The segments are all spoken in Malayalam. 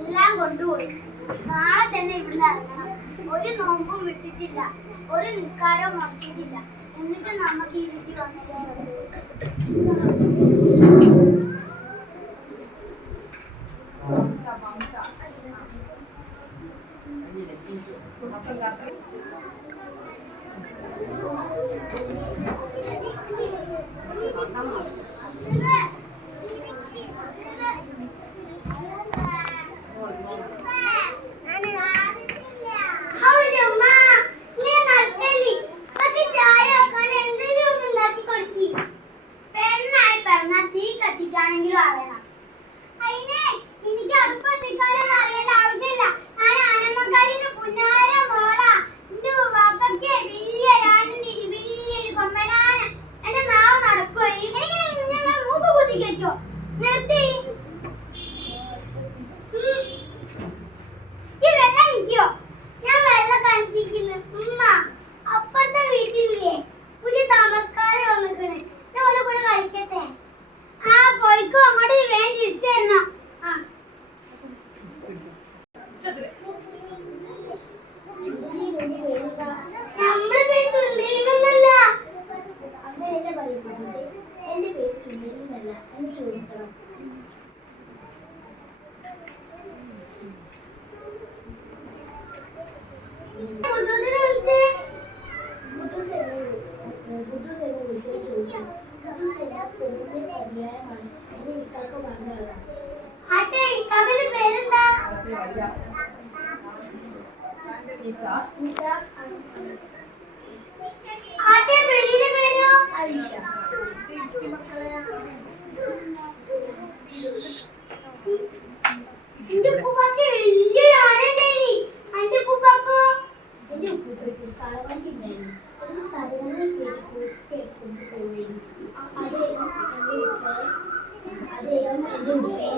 എല്ലാം കൊണ്ടുപോയി. നാളെ തന്നെ ഇവിടുന്ന് ഇറങ്ങണം. ഒരു നോമ്പും വിട്ടിട്ടില്ല, ഒരു നിസ്കാരവും മുടക്കിയിട്ടില്ല. എന്നിട്ട് നമുക്ക് ഈ വിധി വന്നില്ലേ? ണെങ്കിലും അറിയണം. അതിനെ എനിക്ക് അടുപ്പ് എത്തിക്കാനൊന്നും അറിയേണ്ട ആവശ്യമില്ല. ഞാൻ ആനമക്കാരിന്ന് പുന്നാര മോളാ. എന്റെ വാപ്പയ്ക്ക് വലിയൊരു കൊമ്പനാന. എന്റെ നാവ് നടക്കുവോ? ഞങ്ങൾ മൂക്ക് കുത്തിക്കോ. നിർത്തി. ഈ വെള്ളം നിൽക്കോ? ഞാൻ വെള്ളം കണ്ടിരിക്കുന്നു. ഉമ്മ അപ്പുറത്തെ വീട്ടിലില്ലേ പുതിയ താമസക്കാരെ വന്നിക്കണേ. ഞാൻ ഓരോ കൂടെ കളിക്കട്ടെ. ആ പോയിക്കോ, അങ്ങോട്ട് വേഗം തിരിച്ചു തരണം. നമ്മുടെ പേര് ചുണ്ടരിന്നല്ല. അങ്ങനെയല്ല പറയുന്നത്. എന്റെ പേര് ചുണ്ടരിന്നല്ല എന്ന് ചോദിക്കണം. എന്റെ ഉപ്പാക്ക് വലിയൊരു ആനയുണ്ടായി. എന്റെ ഉപ്പാക്കോ എന്റെ ഉപ്പൂപ്പയ്ക്ക് കളവണ്ടി ഉണ്ടായിരുന്നു. അത് സാധനങ്ങൾ കേൾക്കുമ്പോയി. അദ്ദേഹം എന്റെ ഉപ്പയെ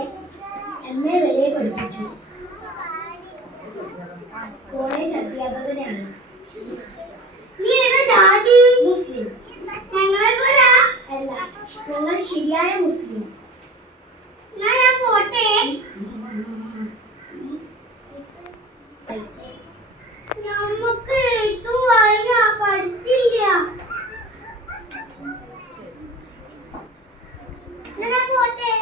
MA വരെ പഠിപ്പിച്ചു. കോളേജ് അധ്യാപകനാണ്. നീ ഏതാ ജാതി? മുസ്ലിം. അല്ല, ഞങ്ങൾ ശരിയായ മുസ്ലിം. ഞാൻ പോട്ടെ. നമുക്ക് എഴുത്തും വായന പഠിച്ചില്ല. ഞാൻ പോട്ടെ.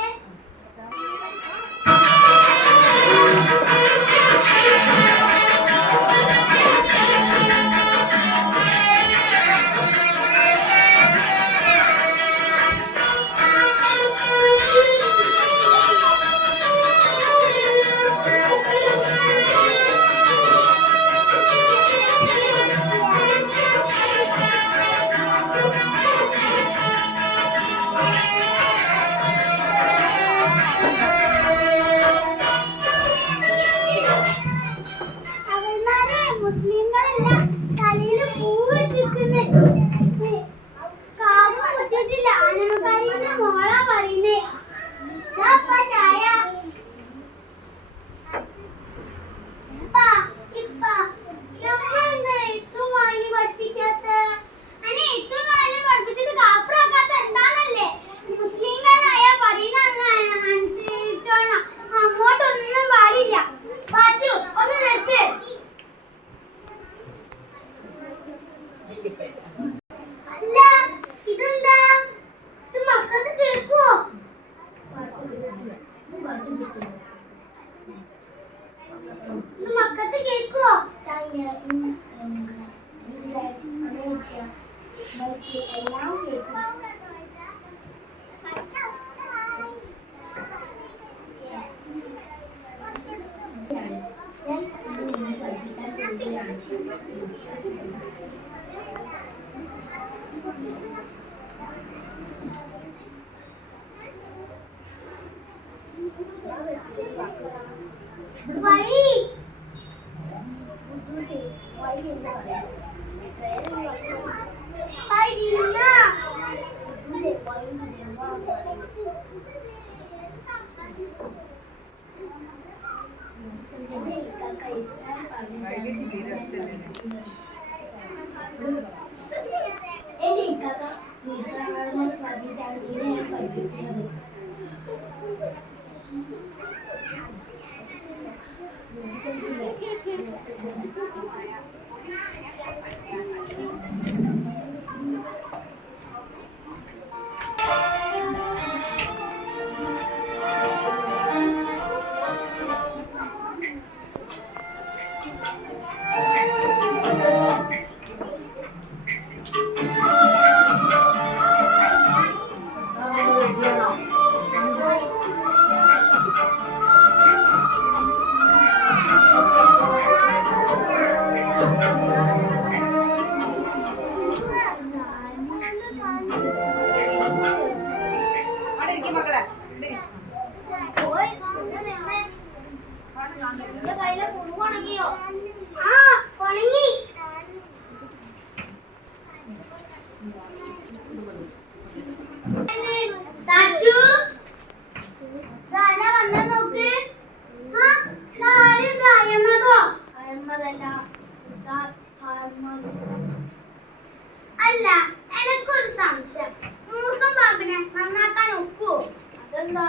അതെന്താ?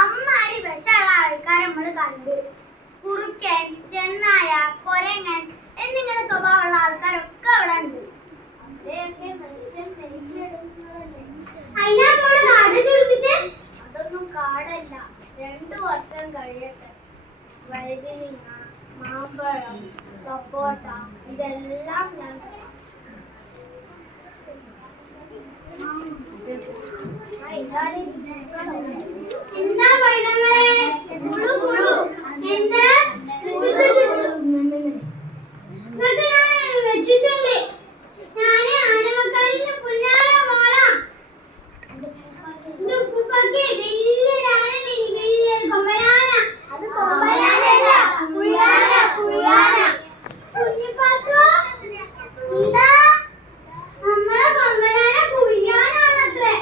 അമ്മാരി വിഷമുള്ള ആൾക്കാരെ നമ്മൾ കണ്ടു. കുറുക്കൻ, ചെന്നായ, കൊരങ്ങൻ എന്നിങ്ങനെ സ്വഭാവമുള്ള ആൾക്കാരൊക്കെ അവിടെ ഉണ്ട്. അതൊന്നും കാടല്ല. 2 വർഷം കഴിയട്ടെ. വഴുതനങ്ങ, മാമ്പഴം, സപ്പോട്ട ഇതെല്ലാം ഞാൻ എന്താ പൈതങ്ങളെ? എന്താ വെച്ചിട്ടുണ്ട്. ഞാന് ആനമക്കാരിന്റെ പുന്നാര മോളാ. എന്റെ ഉപ്പുപ്പാക്ക് വലിയൊരു ആനയാണ്, വലിയൊരു കൊമ്പനാന. അത് കൊമ്പനാനല്ല, പുലിയാന, പുലിയാന. കുഞ്ഞിപ്പാക്കോ എന്താ? നമ്മളെ കൊമ്പനാന പുലിയാനാണത്രേ.